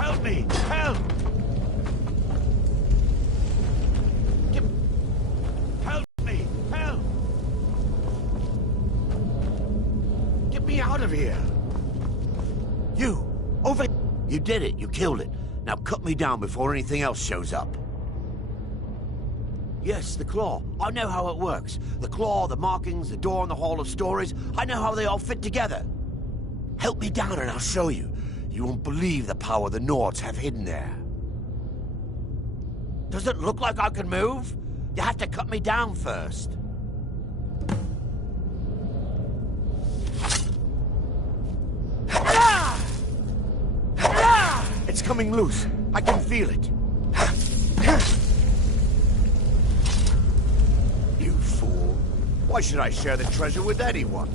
Help me! Help! Help me! Help! Get me out of here! You! Over... You did it. You killed it. Now cut me down before anything else shows up. Yes, the claw. I know how it works. The claw, the markings, the door in the Hall of Stories. I know how they all fit together. Help me down and I'll show you. You won't believe the power the Nords have hidden there. Does it look like I can move? You have to cut me down first. It's coming loose. I can feel it. You fool. Why should I share the treasure with anyone?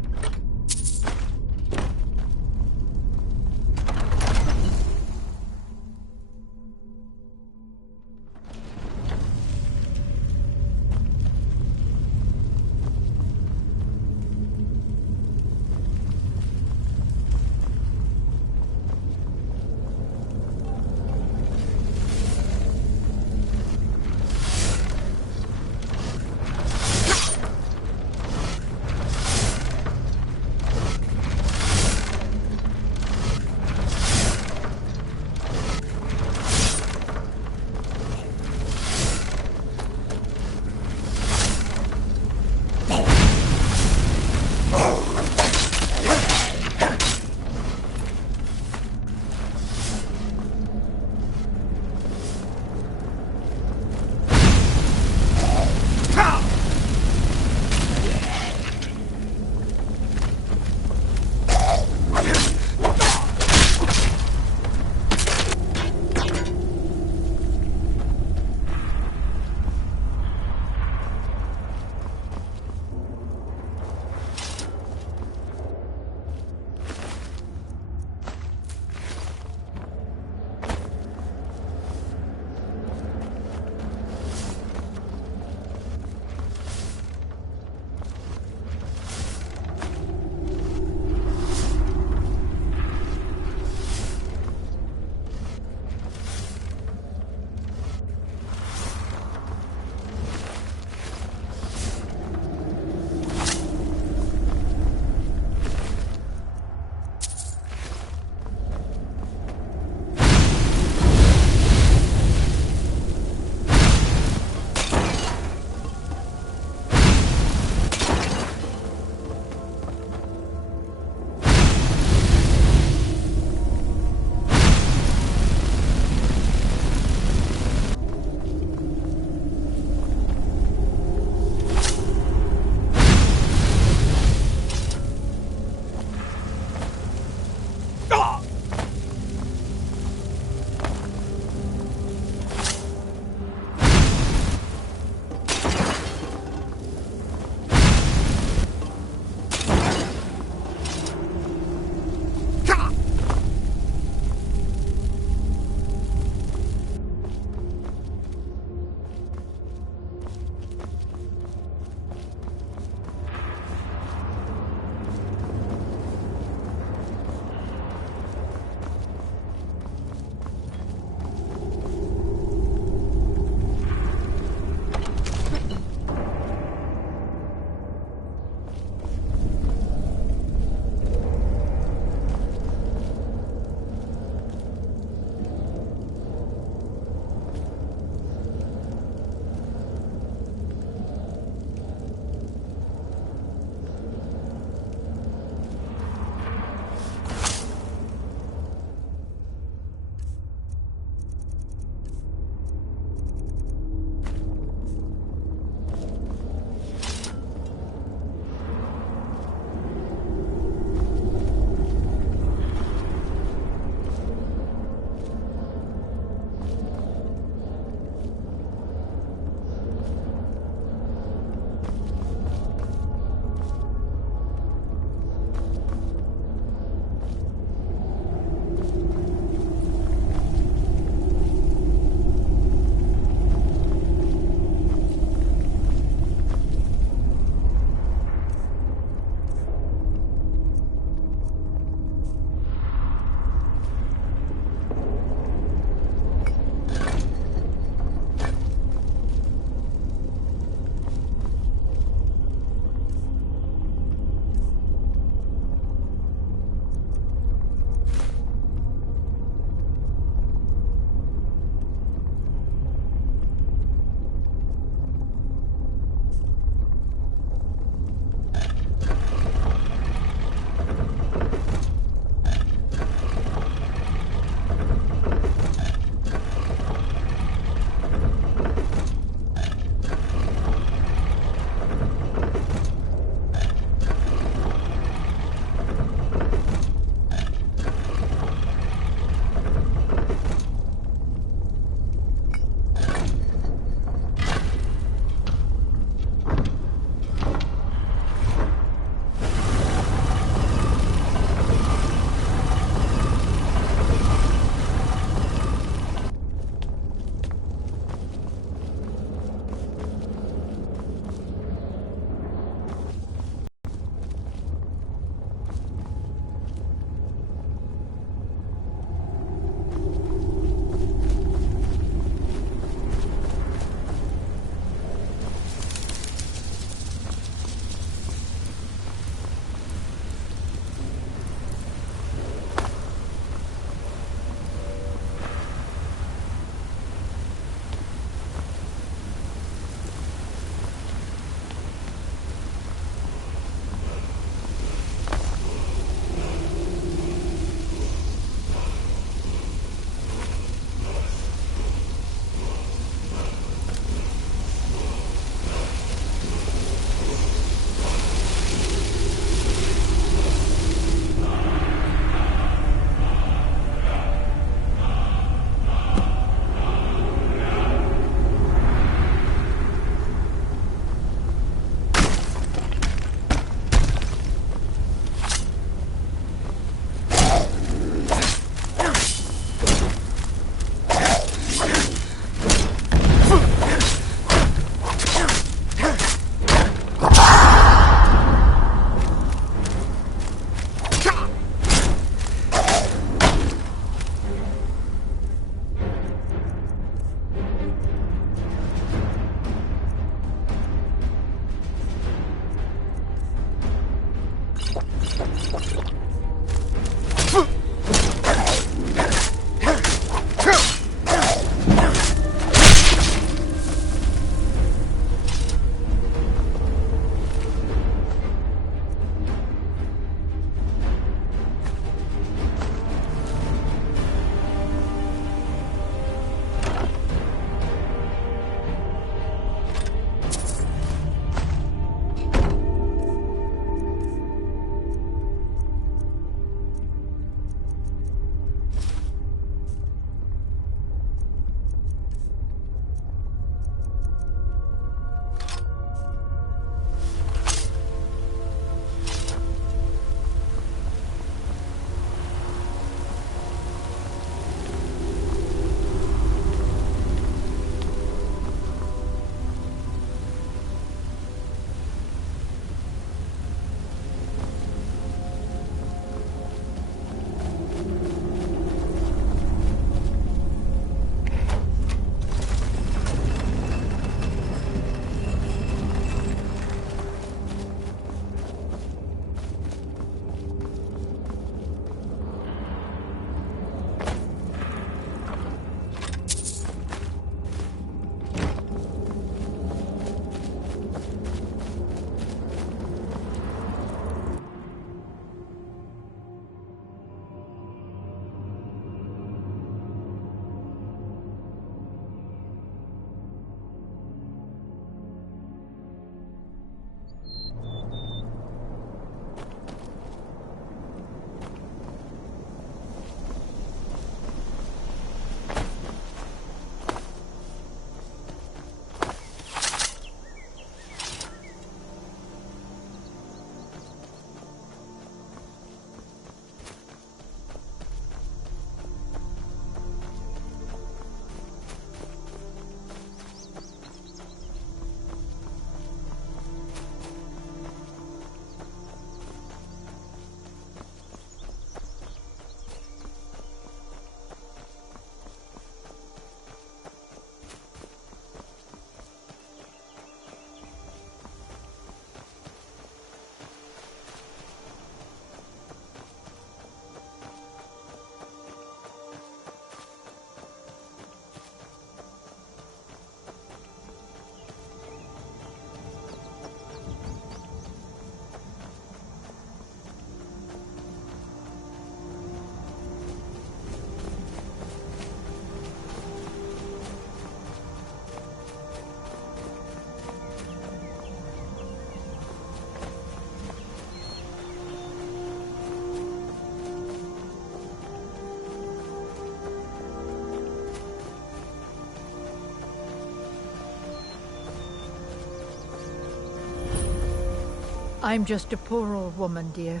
I'm just a poor old woman, dear.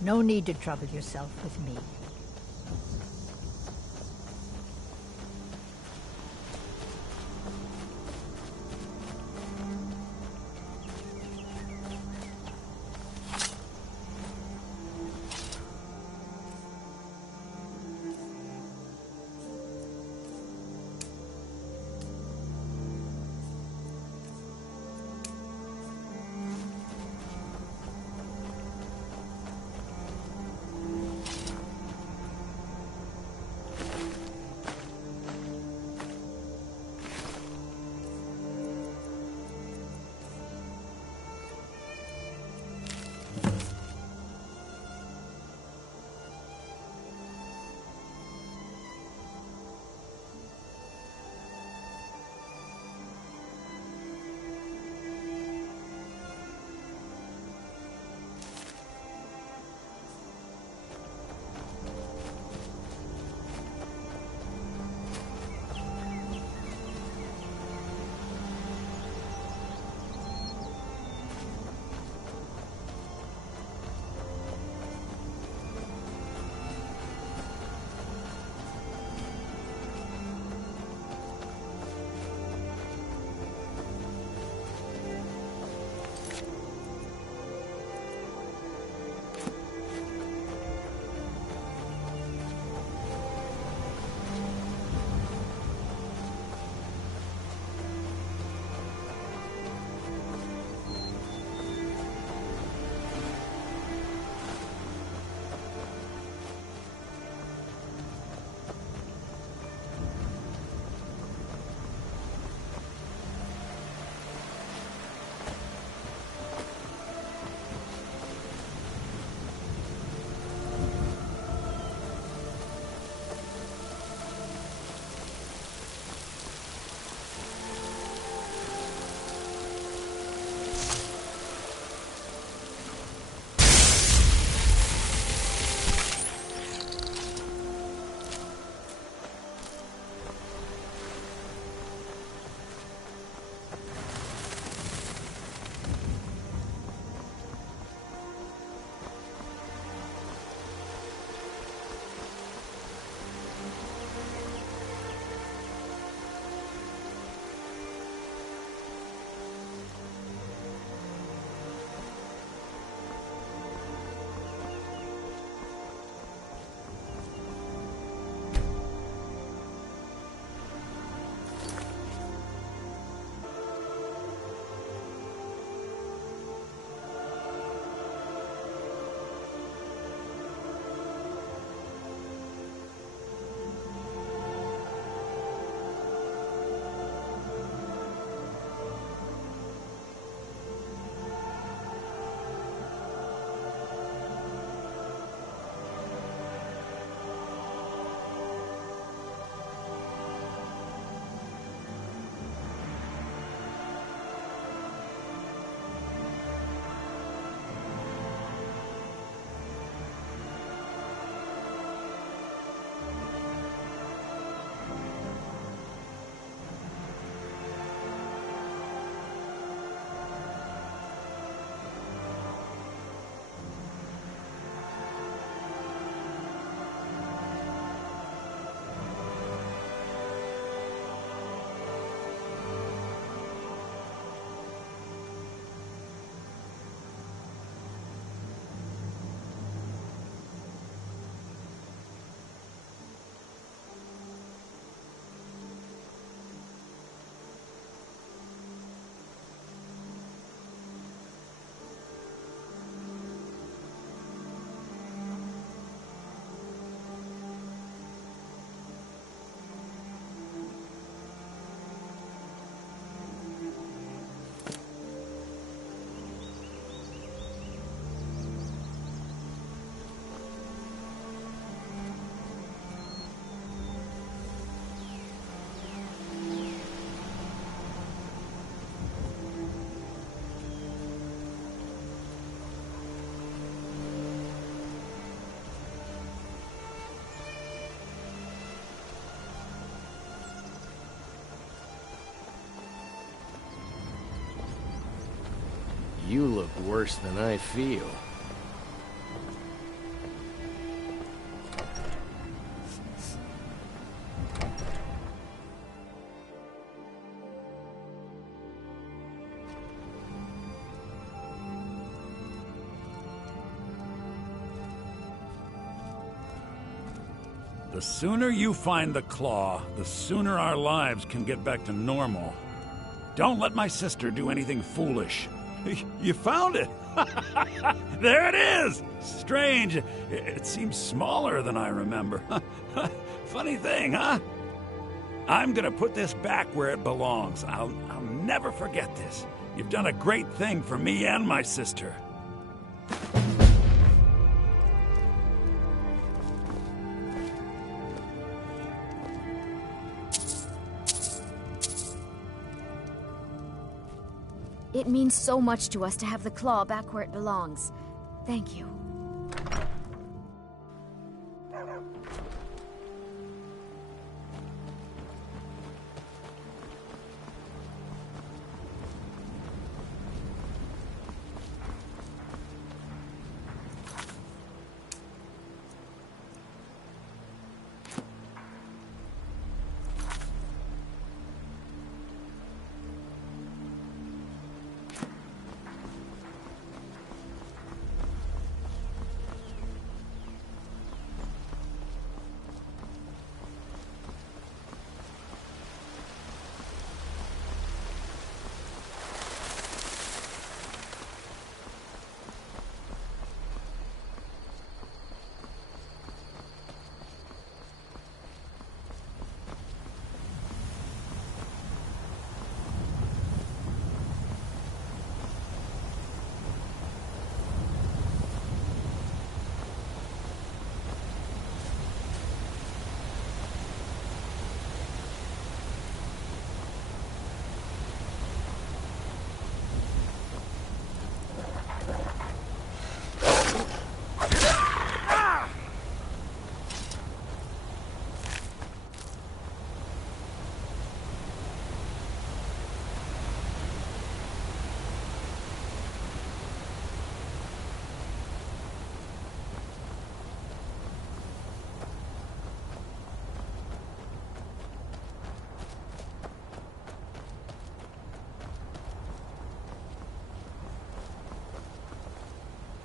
No need to trouble yourself with me. You look worse than I feel. The sooner you find the claw, the sooner our lives can get back to normal. Don't let my sister do anything foolish. You found it! There it is! Strange. It seems smaller than I remember. Funny thing, huh? I'm gonna put this back where it belongs. I'll never forget this. You've done a great thing for me and my sister. It means so much to us to have the claw back where it belongs. Thank you.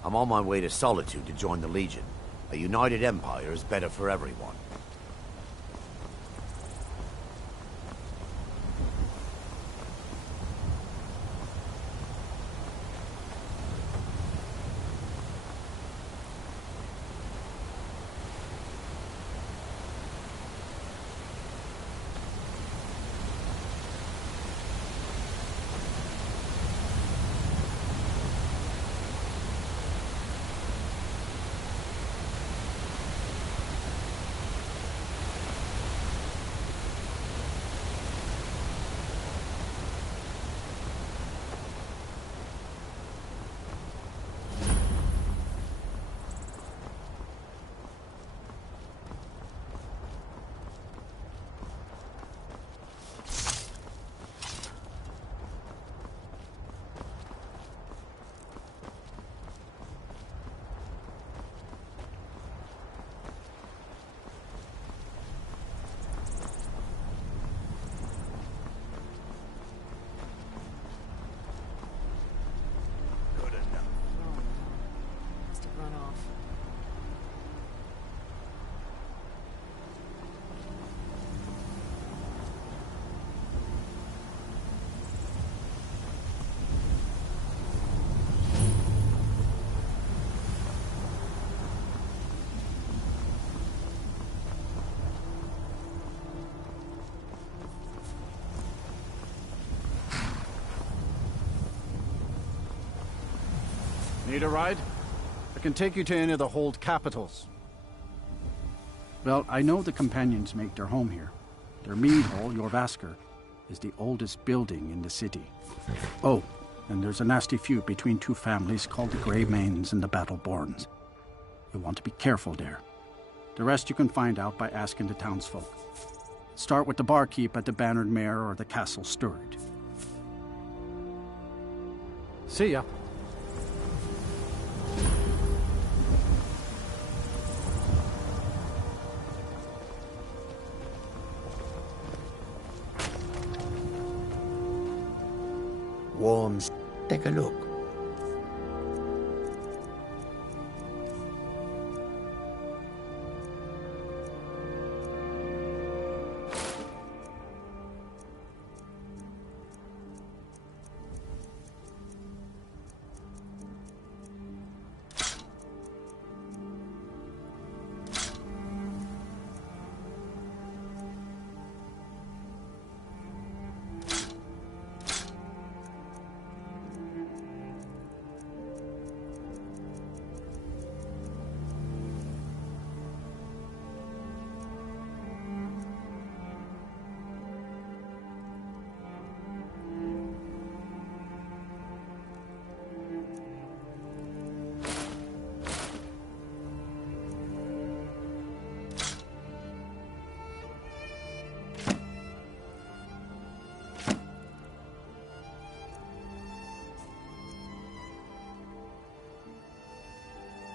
I'm on my way to Solitude to join the Legion. A united empire is better for everyone. Need a ride? I can take you to any of the hold capitals. Well, I know the companions make their home here. Their mead hall, Jorvasker, is the oldest building in the city. Oh, and there's a nasty feud between two families called the Greymanes and the Battleborns. You'll want to be careful there. The rest you can find out by asking the townsfolk. Start with the barkeep at the Bannered Mare or the Castle Steward. See ya. worms. Take a look.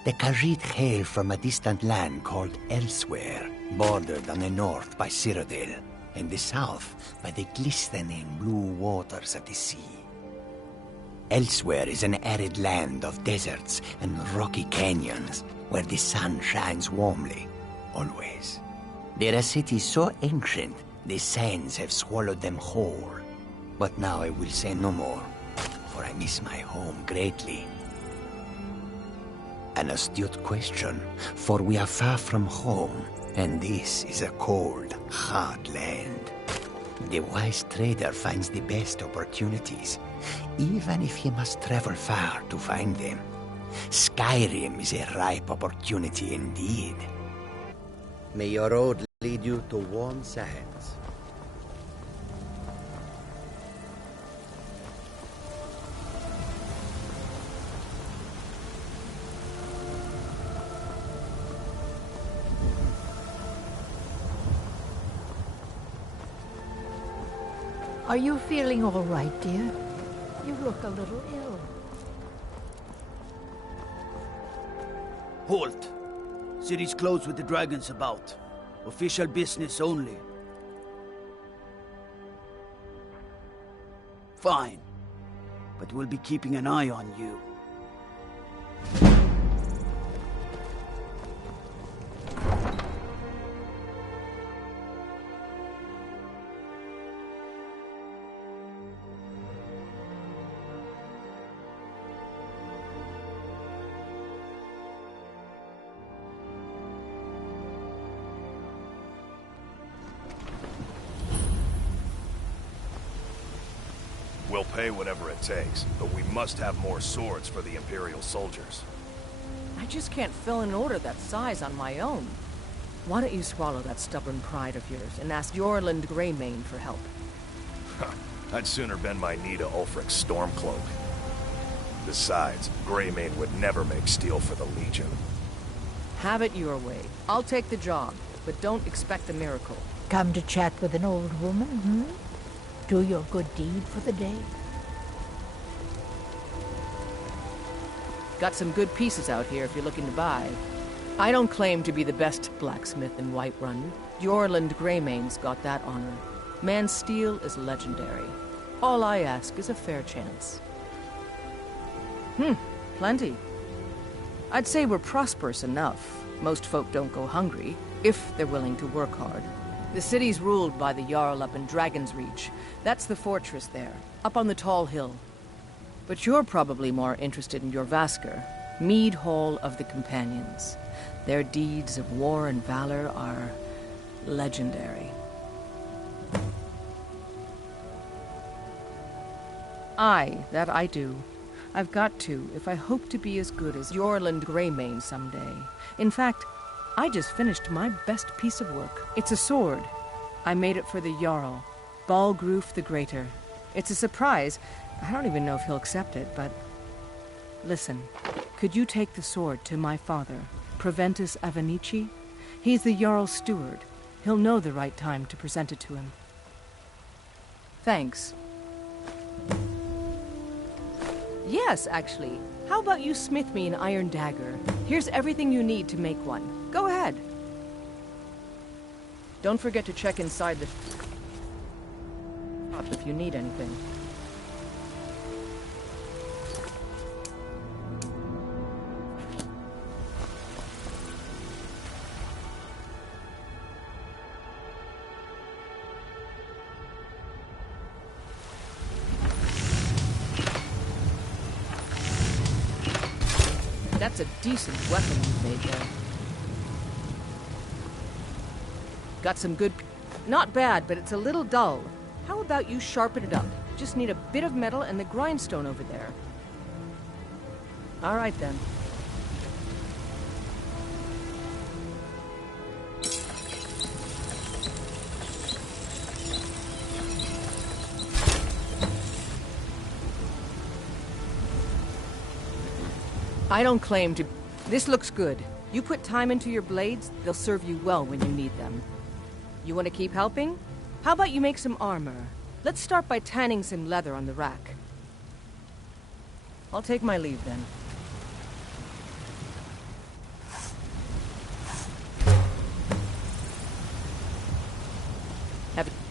The Khajiit hail from a distant land called Elsewhere, bordered on the north by Cyrodiil, and the south by the glistening blue waters of the sea. Elsewhere is an arid land of deserts and rocky canyons, where the sun shines warmly, always. They're a city so ancient, the sands have swallowed them whole. But now I will say no more, for I miss my home greatly. An astute question, for we are far from home, and this is a cold, hard land. The wise trader finds the best opportunities, even if he must travel far to find them. Skyrim is a ripe opportunity indeed. May your road lead you to warm sands. Are you feeling all right, dear? You look a little ill. Halt! City's closed with the dragons about. Official business only. Fine. But we'll be keeping an eye on you. We'll pay whatever it takes, but we must have more swords for the Imperial soldiers. I just can't fill an order that size on my own. Why don't you swallow that stubborn pride of yours and ask Yorland Greymane for help? I'd sooner bend my knee to Ulfric's Stormcloak. Besides, Greymane would never make steel for the Legion. Have it your way. I'll take the job, but don't expect a miracle. Come to chat with an old woman, hmm? Do your good deed for the day. Got some good pieces out here if you're looking to buy. I don't claim to be the best blacksmith in Whiterun. Yorland Greymane's got that honor. Man's steel is legendary. All I ask is a fair chance. Plenty. I'd say we're prosperous enough. Most folk don't go hungry, if they're willing to work hard. The city's ruled by the Jarl up in Dragon's Reach. That's the fortress there, up on the tall hill. But you're probably more interested in your Vasker, Mead Hall of the Companions. Their deeds of war and valor are legendary. Aye, that I do. I've got to, if I hope to be as good as Yorland Greymane someday. In fact, I just finished my best piece of work. It's a sword. I made it for the Jarl, Balgruf the Greater. It's a surprise. I don't even know if he'll accept it, but... Listen, could you take the sword to my father, Proventus Avenici? He's the Jarl's steward. He'll know the right time to present it to him. Thanks. Yes, actually. How about you smith me an iron dagger? Here's everything you need to make one. Go ahead. Don't forget to check inside the shop if you need anything. That's a decent weapon you've made there. Got some good... Not bad, but it's a little dull. How about you sharpen it up? Just need a bit of metal and the grindstone over there. All right, then. I don't claim to... This looks good. You put time into your blades, they'll serve you well when you need them. You want to keep helping? How about you make some armor? Let's start by tanning some leather on the rack. I'll take my leave, then.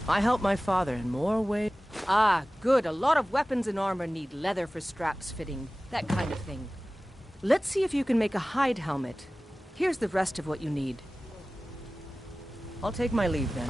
I helped my father in more ways. Ah, good. A lot of weapons and armor need leather for straps fitting. That kind of thing. Let's see if you can make a hide helmet. Here's the rest of what you need. I'll take my leave, then.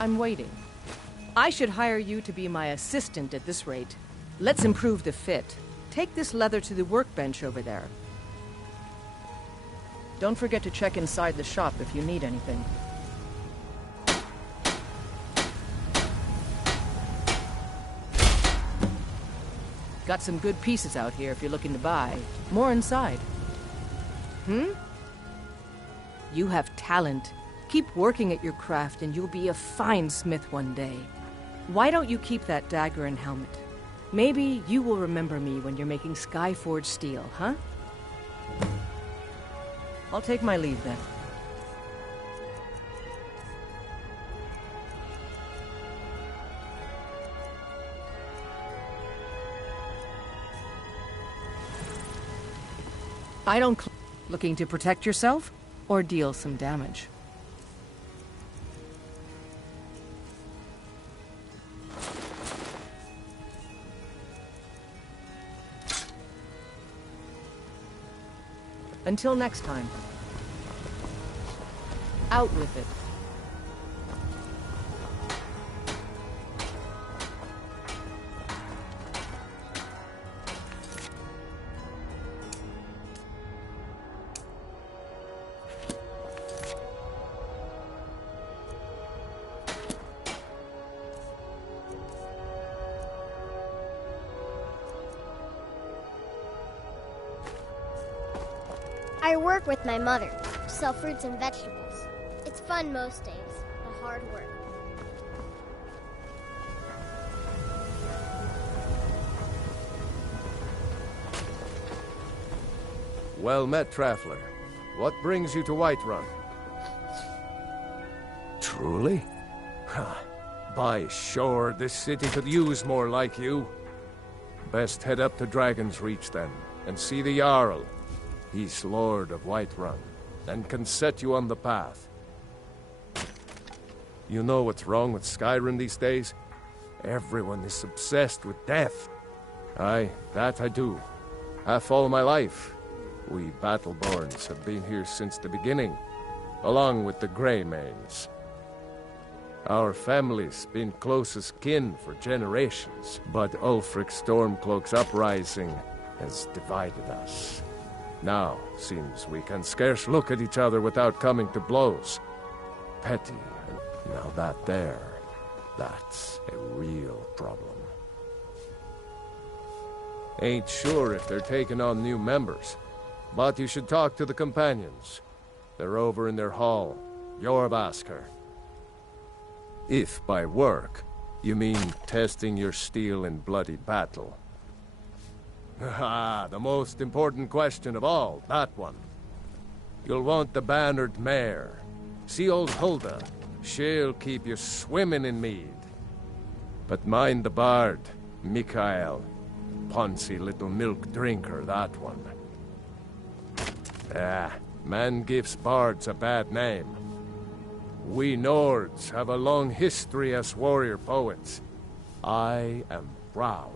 I'm waiting. I should hire you to be my assistant at this rate. Let's improve the fit. Take this leather to the workbench over there. Don't forget to check inside the shop if you need anything. Got some good pieces out here if you're looking to buy. More inside. You have talent. Keep working at your craft and you'll be a fine smith one day. Why don't you keep that dagger and helmet? Maybe you will remember me when you're making Skyforged steel, huh? I'll take my leave then. I don't... Looking to protect yourself or deal some damage? Until next time. Out with it. I work with my mother, sell fruits and vegetables. It's fun most days, but hard work. Well met, traveler. What brings you to Whiterun? Truly? By shore, this city could use more like you. Best head up to Dragon's Reach then, and see the Jarl. He's Lord of Whiterun, and can set you on the path. You know what's wrong with Skyrim these days? Everyone is obsessed with death. Aye, that I do. Half all my life. We Battleborns have been here since the beginning, along with the Greymanes. Our family's been close as kin for generations, but Ulfric Stormcloak's uprising has divided us. Now, seems we can scarce look at each other without coming to blows. Petty, and now that's a real problem. Ain't sure if they're taking on new members, but you should talk to the companions. They're over in their hall, Jorvaskr. If by work, you mean testing your steel in bloody battle. Ah, the most important question of all, that one. You'll want the bannered mare. See old Hulda. She'll keep you swimming in mead. But mind the bard, Mikael. Poncy little milk drinker, that one. Ah, man gives bards a bad name. We Nords have a long history as warrior poets. I am proud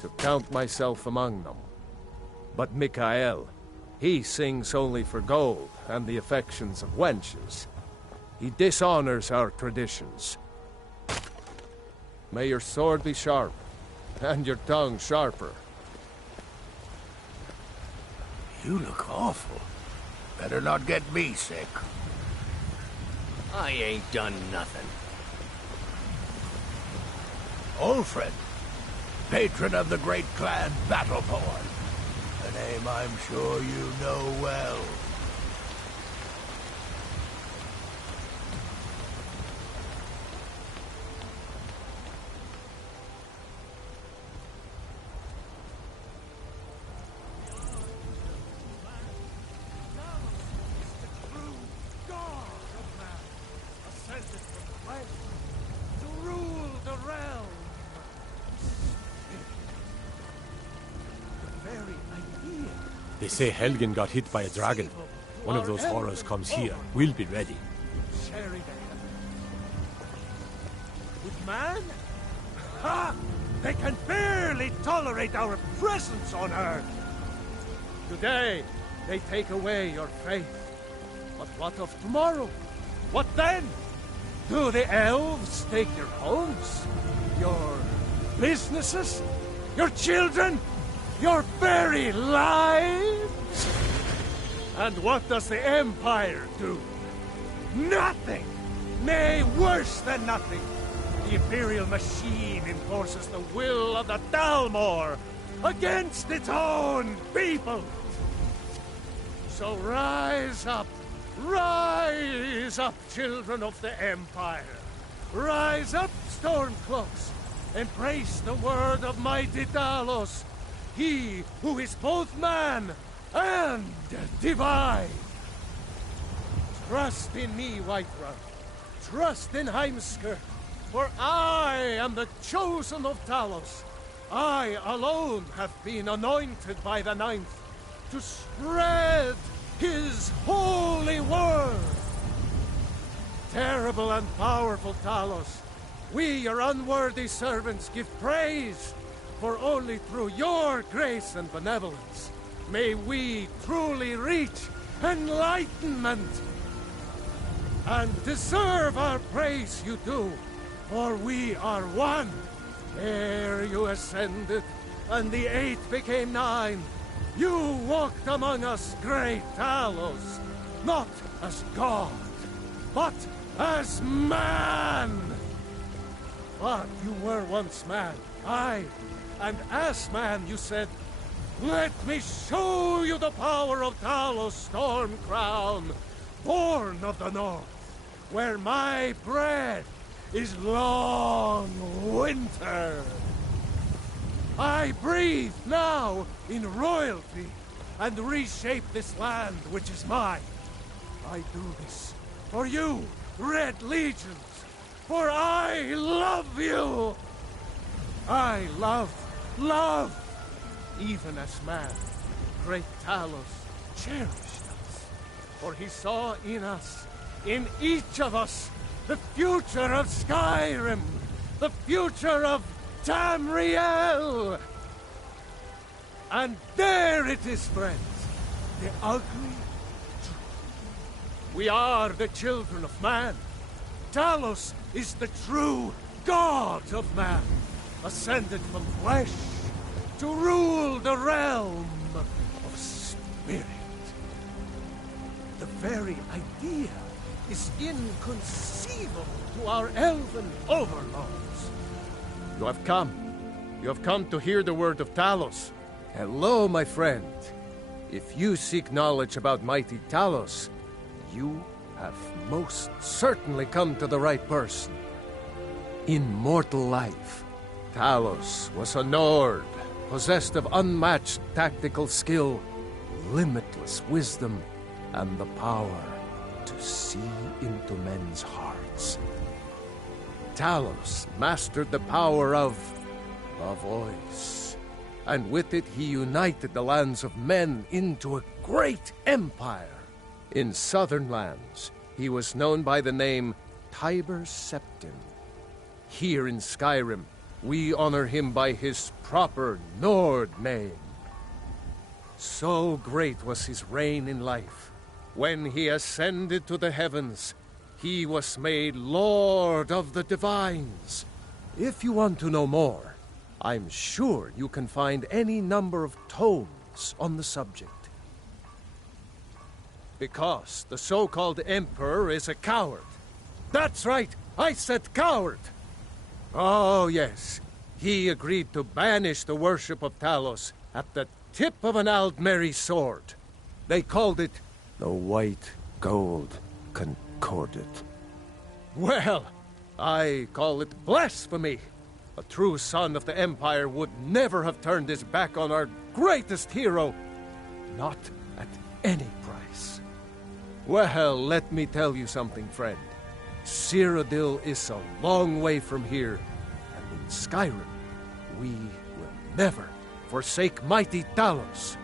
to count myself among them. But Mikael, he sings only for gold and the affections of wenches. He dishonors our traditions. May your sword be sharp, and your tongue sharper. You look awful. Better not get me sick. I ain't done nothing. Ulfred, patron of the great clan Battleborn. A name I'm sure you know well. They say Helgen got hit by a dragon. One of those horrors comes here. We'll be ready. With man? Ha! They can barely tolerate our presence on Earth! Today, they take away your faith. But what of tomorrow? What then? Do the elves take your homes? Your businesses? Your children? Your very lives? And what does the Empire do? Nothing! Nay, worse than nothing! The Imperial machine enforces the will of the Dalmor against its own people! So rise up, children of the Empire. Rise up, Stormcloaks. Embrace the word of mighty Talos. He who is both man and divine. Trust in me, Whiterun. Trust in Heimskir. For I am the chosen of Talos. I alone have been anointed by the Ninth to spread his holy word. Terrible and powerful Talos, we, your unworthy servants, give praise. For only through your grace and benevolence may we truly reach enlightenment. And deserve our praise you do, for we are one. Ere you ascended, and the 8 became 9, you walked among us, great Talos, not as God, but as man. But you were once man, aye. And as man, you said, let me show you the power of Talos Stormcrown, born of the North, where my bread is long winter. I breathe now in royalty and reshape this land which is mine. I do this for you, Red Legions, for I love you. I love, even as man, great Talos cherished us, for he saw in us, in each of us, the future of Skyrim, the future of Tamriel. And there it is, friends, the ugly truth. We are the children of man. Talos is the true God of man, ascended from flesh to rule the realm of spirit. The very idea is inconceivable to our elven overlords. You have come. You have come to hear the word of Talos. Hello, my friend. If you seek knowledge about mighty Talos, you have most certainly come to the right person. In mortal life, Talos was a Nord, possessed of unmatched tactical skill, limitless wisdom, and the power to see into men's hearts. Talos mastered the power of the voice, and with it he united the lands of men into a great empire. In southern lands, he was known by the name Tiber Septim. Here in Skyrim, we honor him by his proper Nord name. So great was his reign in life. When he ascended to the heavens, he was made Lord of the Divines. If you want to know more, I'm sure you can find any number of tomes on the subject. Because the so-called Emperor is a coward. That's right, I said coward! Oh yes, he agreed to banish the worship of Talos at the tip of an Aldmeri sword. They called it the White Gold Concordat. Well, I call it blasphemy. A true son of the Empire would never have turned his back on our greatest hero. Not at any price. Well, let me tell you something, friend. Cyrodiil is a long way from here, and in Skyrim, we will never forsake mighty Talos.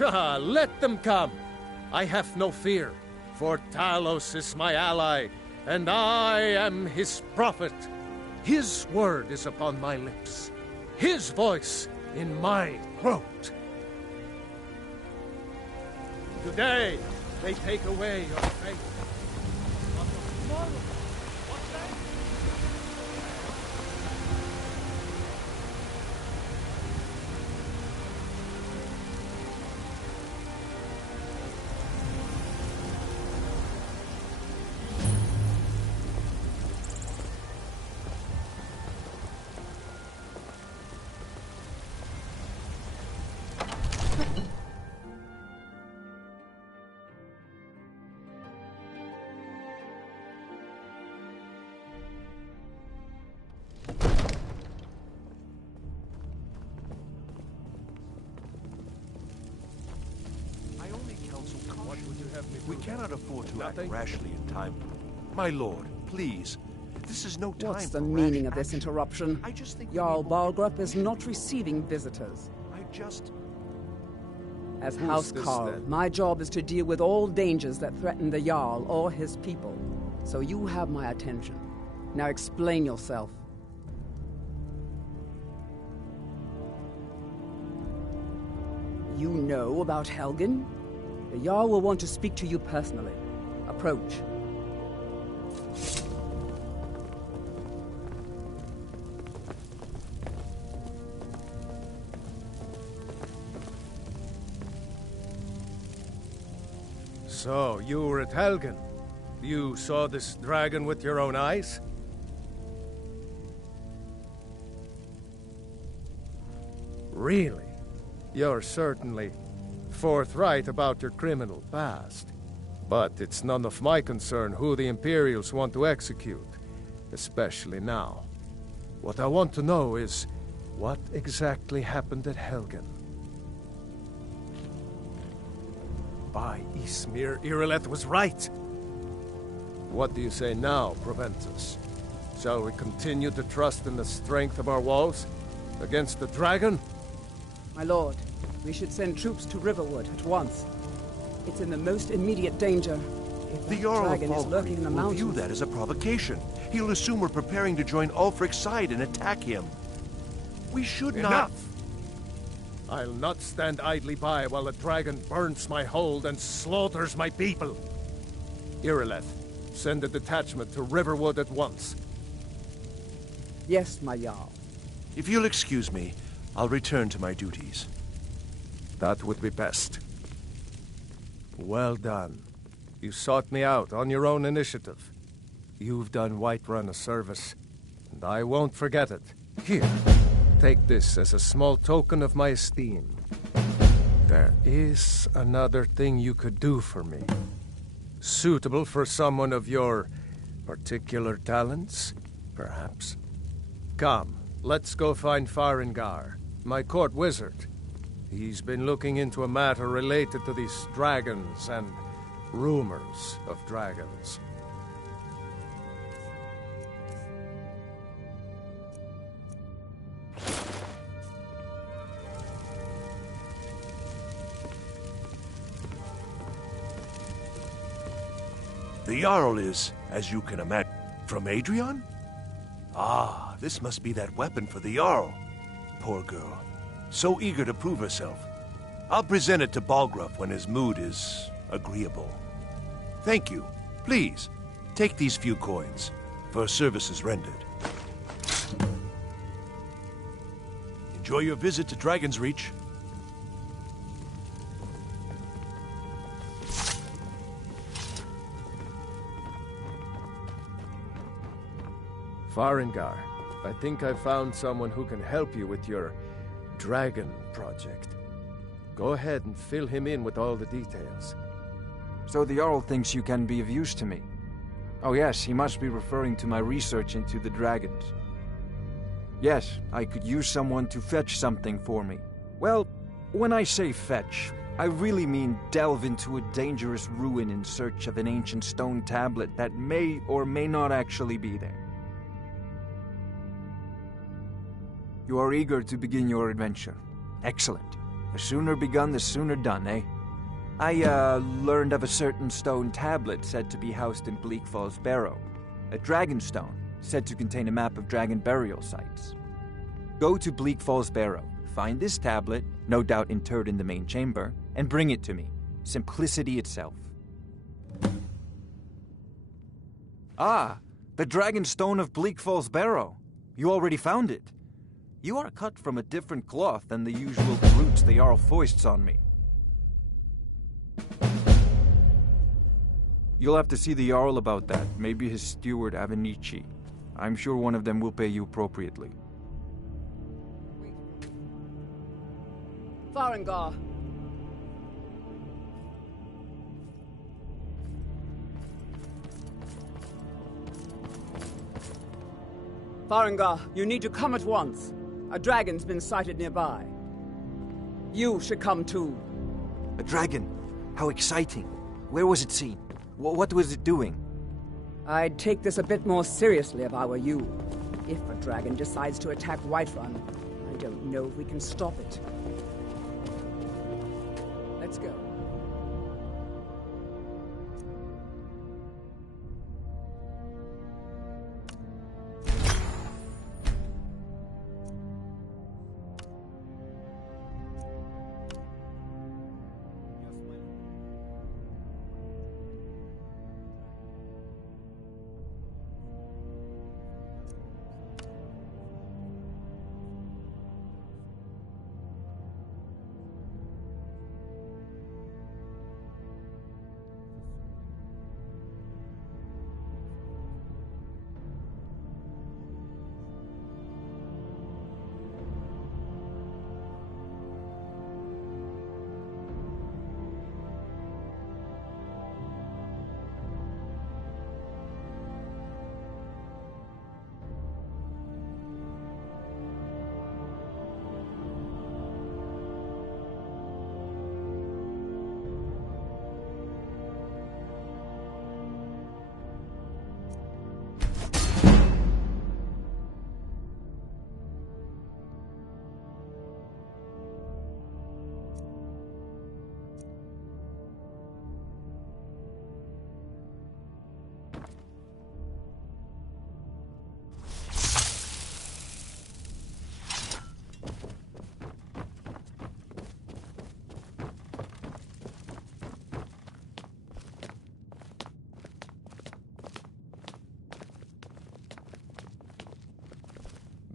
Let them come. I have no fear, for Talos is my ally, and I am his prophet. His word is upon my lips, his voice in my throat. Today, they take away your faith. But tomorrow, what then? We cannot afford to act rashly in time. My lord, please. This is no time. What's the meaning of this interruption? I just think Jarl Balgrup is not receiving visitors. As House Carl, my job is to deal with all dangers that threaten the Jarl or his people. So you have my attention. Now explain yourself. You know about Helgen? The Jarl will want to speak to you personally. Approach. So, you were at Helgen. You saw this dragon with your own eyes? Really? You're certainly forthright about your criminal past. But it's none of my concern who the Imperials want to execute, especially now. What I want to know is, what exactly happened at Helgen? By Ysmir, Irileth was right! What do you say now, Proventus? Shall we continue to trust in the strength of our walls against the dragon? My lord, we should send troops to Riverwood at once. It's in the most immediate danger. If The Jarl of dragon is lurking in the will mountains. view that as a provocation. He'll assume we're preparing to join Ulfric's side and attack him. We should not... Enough! I'll not stand idly by while the dragon burns my hold and slaughters my people. Irileth, send a detachment to Riverwood at once. Yes, my Jarl. If you'll excuse me, I'll return to my duties. That would be best. Well done. You sought me out on your own initiative. You've done Whiterun a service, and I won't forget it. Here, take this as a small token of my esteem. There is another thing you could do for me. Suitable for someone of your particular talents, perhaps. Come, let's go find Farengar, my court wizard. He's been looking into a matter related to these dragons and rumors of dragons. The Jarl is, as you can imagine, from Adrian? Ah, this must be that weapon for the Jarl. Poor girl. So eager to prove herself. I'll present it to Balgruuf when his mood is agreeable. Thank you. Please, take these few coins for services rendered. Enjoy your visit to Dragon's Reach. Farengar, I think I found someone who can help you with your dragon project. Go ahead and fill him in with all the details. So the Jarl thinks you can be of use to me. Oh yes, he must be referring to my research into the dragons. Yes, I could use someone to fetch something for me. Well, when I say fetch, I really mean delve into a dangerous ruin in search of an ancient stone tablet that may or may not actually be there. You are eager to begin your adventure. Excellent. The sooner begun, the sooner done, eh? I, learned of a certain stone tablet said to be housed in Bleak Falls Barrow. A dragon stone, said to contain a map of dragon burial sites. Go to Bleak Falls Barrow, find this tablet, no doubt interred in the main chamber, and bring it to me. Simplicity itself. Ah, the dragon stone of Bleak Falls Barrow. You already found it. You are cut from a different cloth than the usual brutes the Jarl foists on me. You'll have to see the Jarl about that, maybe his steward Avenici. I'm sure one of them will pay you appropriately. Farengar. Farengar, you need to come at once. A dragon's been sighted nearby. You should come too. A dragon? How exciting. Where was it seen? What was it doing? I'd take this a bit more seriously if I were you. If a dragon decides to attack Whiterun, I don't know if we can stop it. Let's go.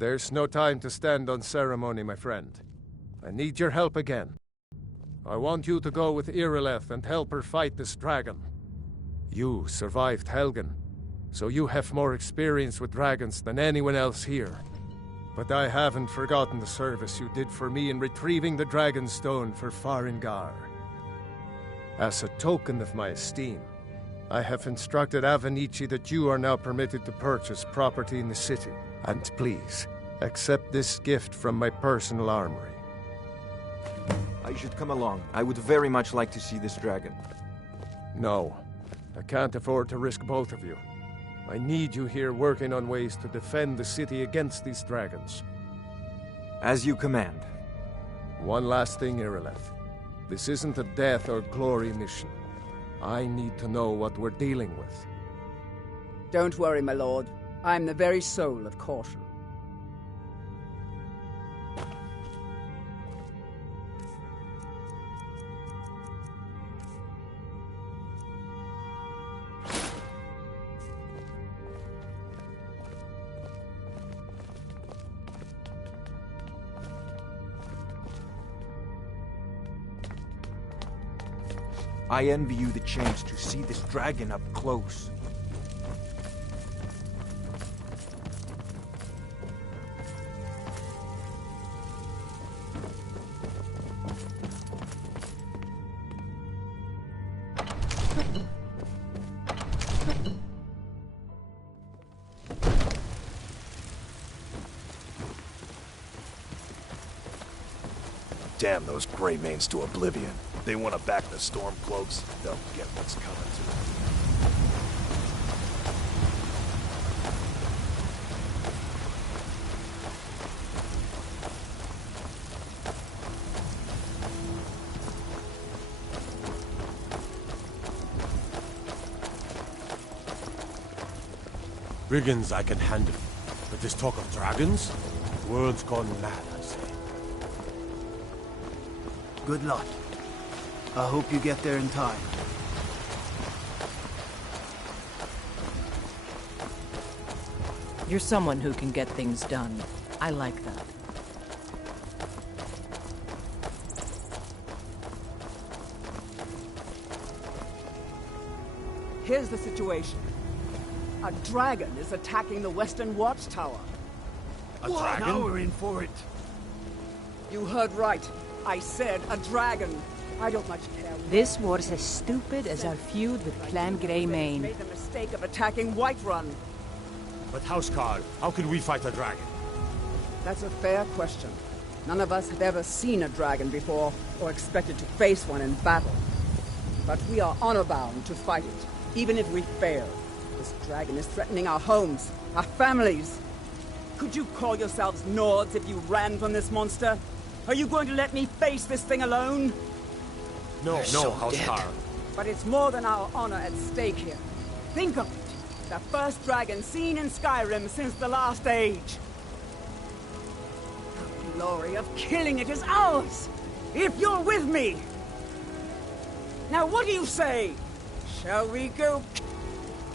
There's no time to stand on ceremony, my friend. I need your help again. I want you to go with Irileth and help her fight this dragon. You survived Helgen, so you have more experience with dragons than anyone else here. But I haven't forgotten the service you did for me in retrieving the dragon stone for Farengar. As a token of my esteem, I have instructed Avenici that you are now permitted to purchase property in the city. And please, accept this gift from my personal armory. I should come along. I would very much like to see this dragon. No, I can't afford to risk both of you. I need you here working on ways to defend the city against these dragons. As you command. One last thing, Irileth. This isn't a death or glory mission. I need to know what we're dealing with. Don't worry, my lord. I'm the very soul of caution. I envy you the chance to see this dragon up close. Damn those Greymanes to oblivion. They want to back the Stormcloaks, they'll get what's coming to them. Brigands I can handle, but this talk of dragons? World's gone mad, I say. Good luck. I hope you get there in time. You're someone who can get things done. I like that. Here's the situation. A dragon is attacking the Western Watchtower. A dragon? Now we're in for it. You heard right. I said a dragon. I don't much care. This war's as stupid as our feud with Clan Greymane. Made the mistake of attacking Whiterun. But Housecarl, how can we fight a dragon? That's a fair question. None of us have ever seen a dragon before, or expected to face one in battle. But we are honor-bound to fight it, even if we fail. This dragon is threatening our homes, our families. Could you call yourselves Nords if you ran from this monster? Are you going to let me face this thing alone? No, Housecarl. But it's more than our honor at stake here. Think of it. The first dragon seen in Skyrim since the Last Age. The glory of killing it is ours, if you're with me. Now what do you say? Shall we go?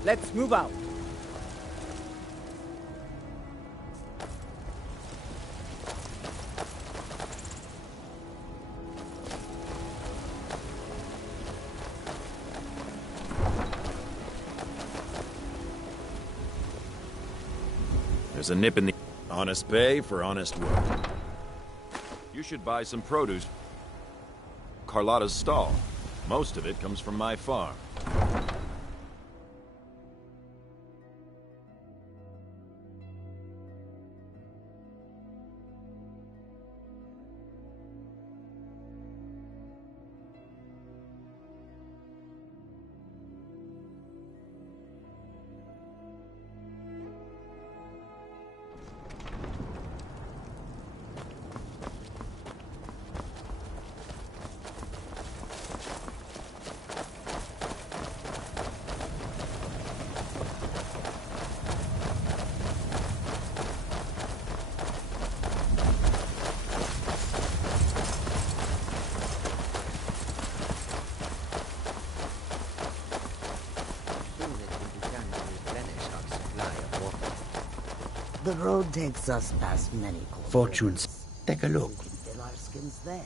Let's move out. There's a nip in the honest pay for honest work. You should buy some produce. Carlotta's stall. Most of it comes from my farm. The road takes us past many Fortunes. Take a look. Till our skins there.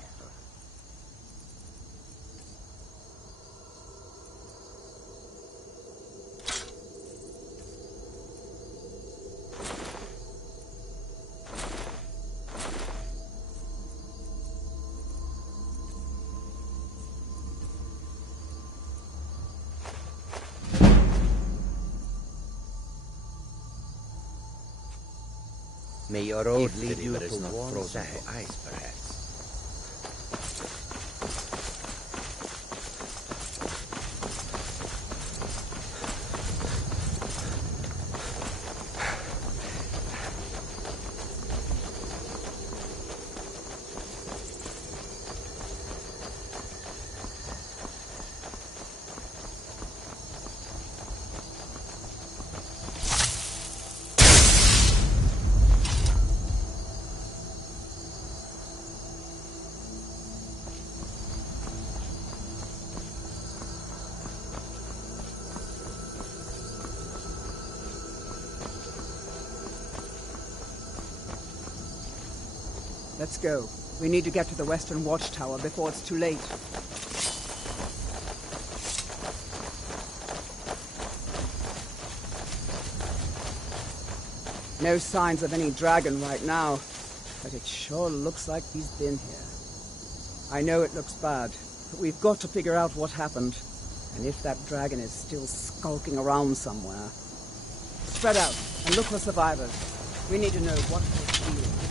May your road lead you to warm frozen to ice, perhaps. Let's go. We need to get to the Western Watchtower before it's too late. No signs of any dragon right now, but it sure looks like he's been here. I know it looks bad, but we've got to figure out what happened, and if that dragon is still skulking around somewhere. Spread out and look for survivors. We need to know what they're feeling.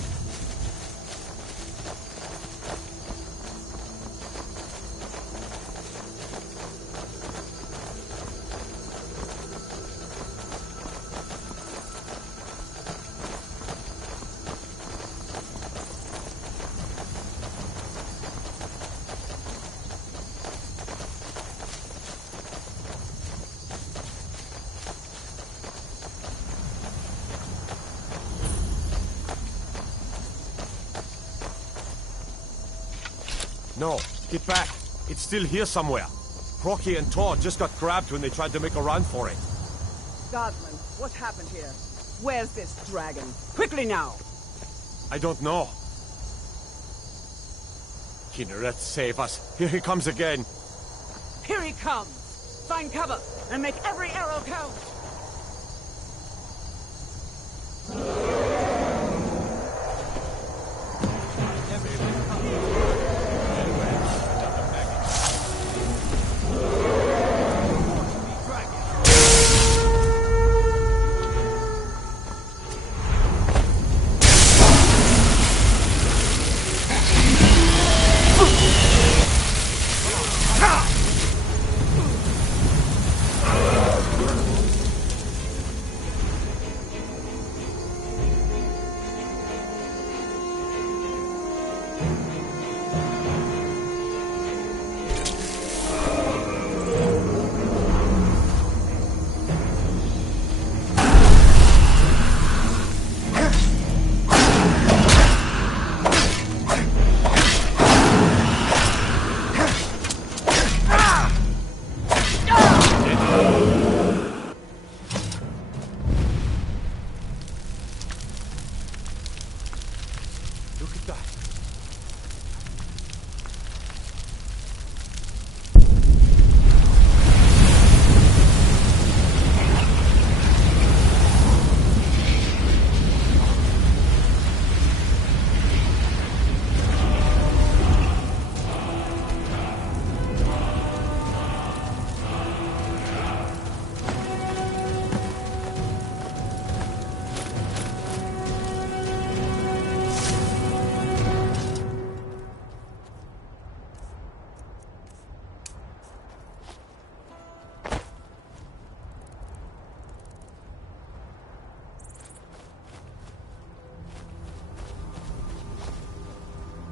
No, get back. It's still here somewhere. Crocky and Tor just got grabbed when they tried to make a run for it. Guardsman, what happened here? Where's this dragon? Quickly now! I don't know. Kinneret, save us. Here he comes again. Here he comes! Find cover and make every arrow count!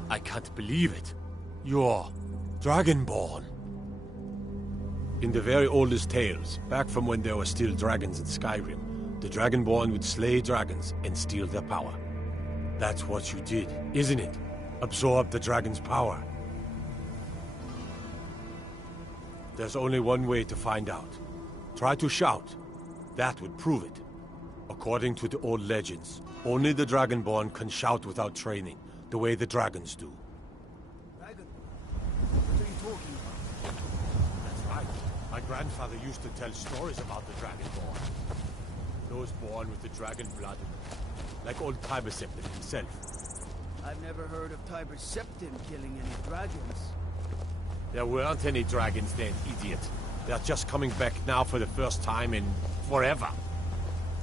I can't believe it. You're Dragonborn. In the very oldest tales, back from when there were still dragons in Skyrim, the Dragonborn would slay dragons and steal their power. That's what you did, isn't it? Absorb the dragon's power. There's only one way to find out. Try to shout. That would prove it. According to the old legends, only the Dragonborn can shout without training, the way the dragons do. Dragon? What are you talking about? That's right. My grandfather used to tell stories about the Dragonborn. Those born with the dragon blood in them. Like old Tiber Septim himself. I've never heard of Tiber Septim killing any dragons. There weren't any dragons then, idiot. They're just coming back now for the first time in forever.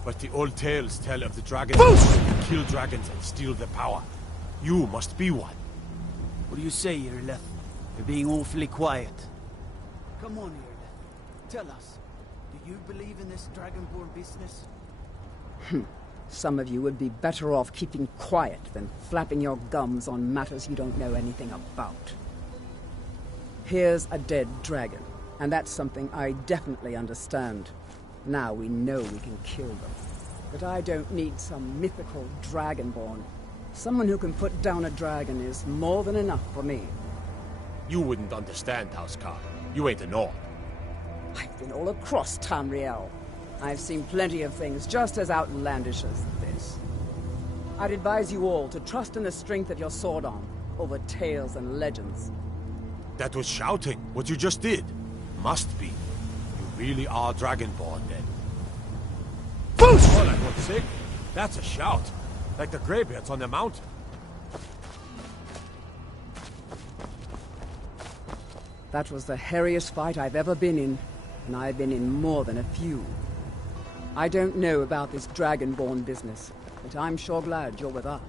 But the old tales tell of the dragons who kill dragons and steal their power. You must be one. What do you say, Irleth? You're being awfully quiet. Come on, Irleth. Tell us. Do you believe in this Dragonborn business? Some of you would be better off keeping quiet than flapping your gums on matters you don't know anything about. Here's a dead dragon, and that's something I definitely understand. Now we know we can kill them. But I don't need some mythical Dragonborn. Someone who can put down a dragon is more than enough for me. You wouldn't understand, Housecarl. You ain't a Nord. I've been all across Tamriel. I've seen plenty of things just as outlandish as this. I'd advise you all to trust in the strength of your sword arm over tales and legends. That was shouting, what you just did. Must be. You really are Dragonborn, then. Boosh! Oh, like what's sick? That's a shout. Like the greybeards on the mountain. That was the hairiest fight I've ever been in, and I've been in more than a few. I don't know about this Dragonborn business, but I'm sure glad you're with us.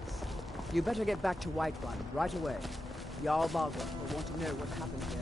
You better get back to Whiterun right away. Jarl Balgruuf will want to know what happened here.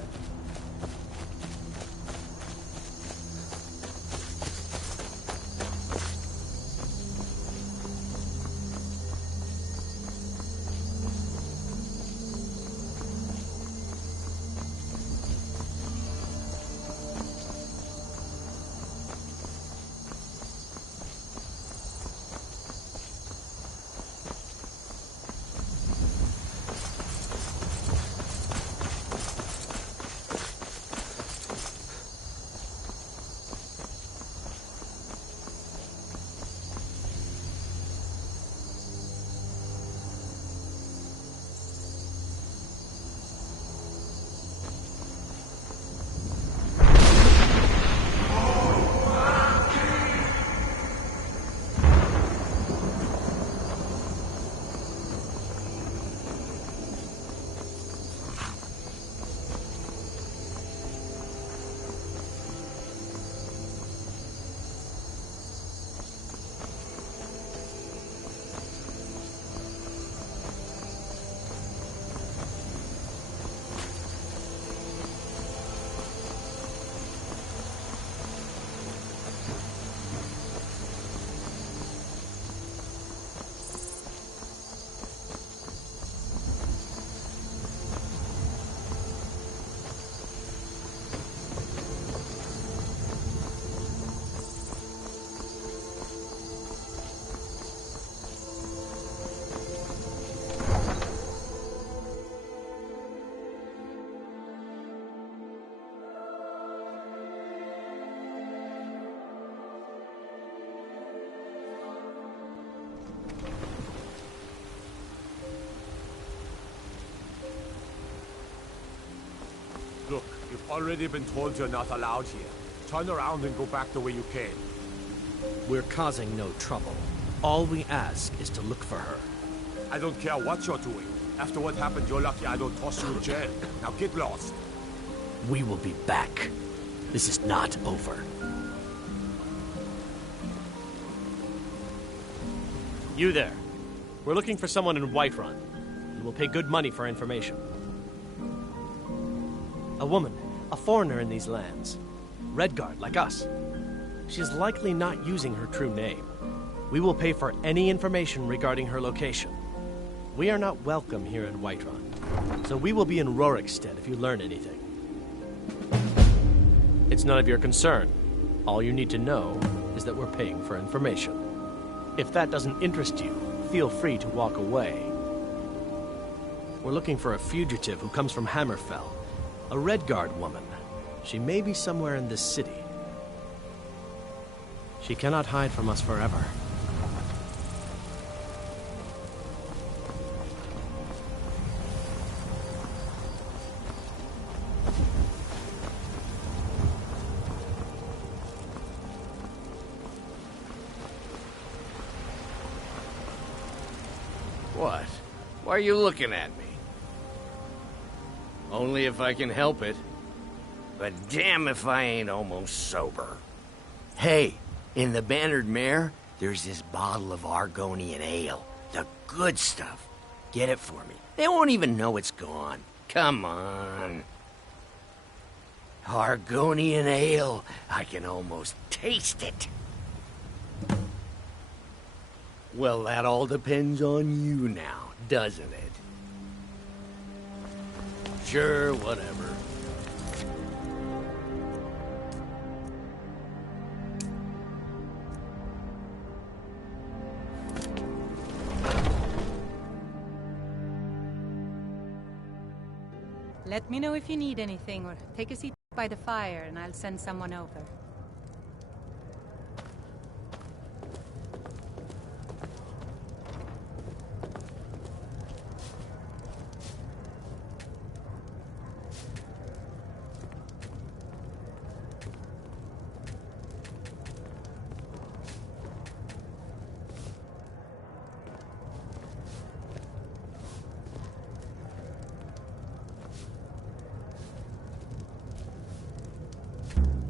Look, you've already been told you're not allowed here. Turn around and go back the way you came. We're causing no trouble. All we ask is to look for her. I don't care what you're doing. After what happened, you're lucky I don't toss you in jail. Now get lost. We will be back. This is not over. You there. We're looking for someone in Whiterun. You will pay good money for information. A woman, a foreigner in these lands. Redguard, like us. She's likely not using her true name. We will pay for any information regarding her location. We are not welcome here in Whiterun, so we will be in Rorikstead if you learn anything. It's none of your concern. All you need to know is that we're paying for information. If that doesn't interest you, feel free to walk away. We're looking for a fugitive who comes from Hammerfell. A Redguard woman. She may be somewhere in this city. She cannot hide from us forever. What? Why are you looking at me? Only if I can help it. But damn if I ain't almost sober. Hey, in the Bannered Mare, there's this bottle of Argonian ale. The good stuff. Get it for me. They won't even know it's gone. Come on. Argonian ale. I can almost taste it. Well, that all depends on you now, doesn't it? Sure, whatever. Let me know if you need anything, or take a seat by the fire and I'll send someone over.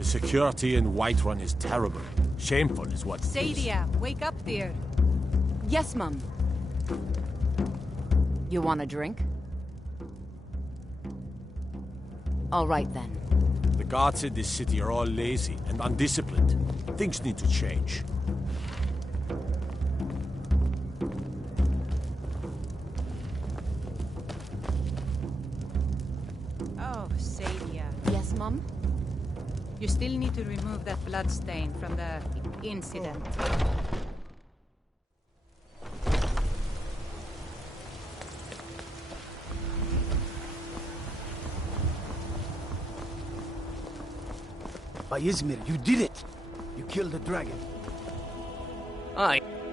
The security in Whiterun is terrible. Shameful is what it is. Sadia, wake up, dear. Yes, Mum. You want a drink? All right, then. The guards in this city are all lazy and undisciplined. Things need to change. Oh, Sadia. Yes, Mum? You still need to remove that blood stain from the incident. By Izmir, you did it! You killed the dragon.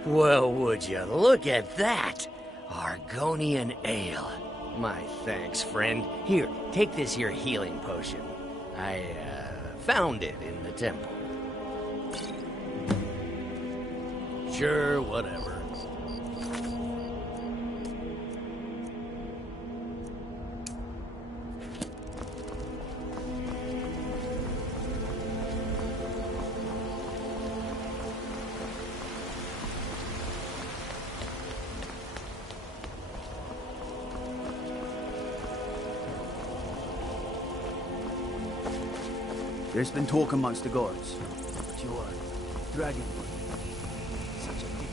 Well, would you look at that? Argonian ale. My thanks, friend. Here, take this here healing potion. I, found it in the temple. Sure, whatever. There's been talk amongst the guards. But you are dragon. Such a big...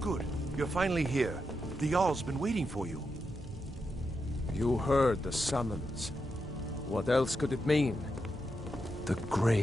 Good. You're finally here. The Jarl's been waiting for you. You heard the summons. What else could it mean? The grave.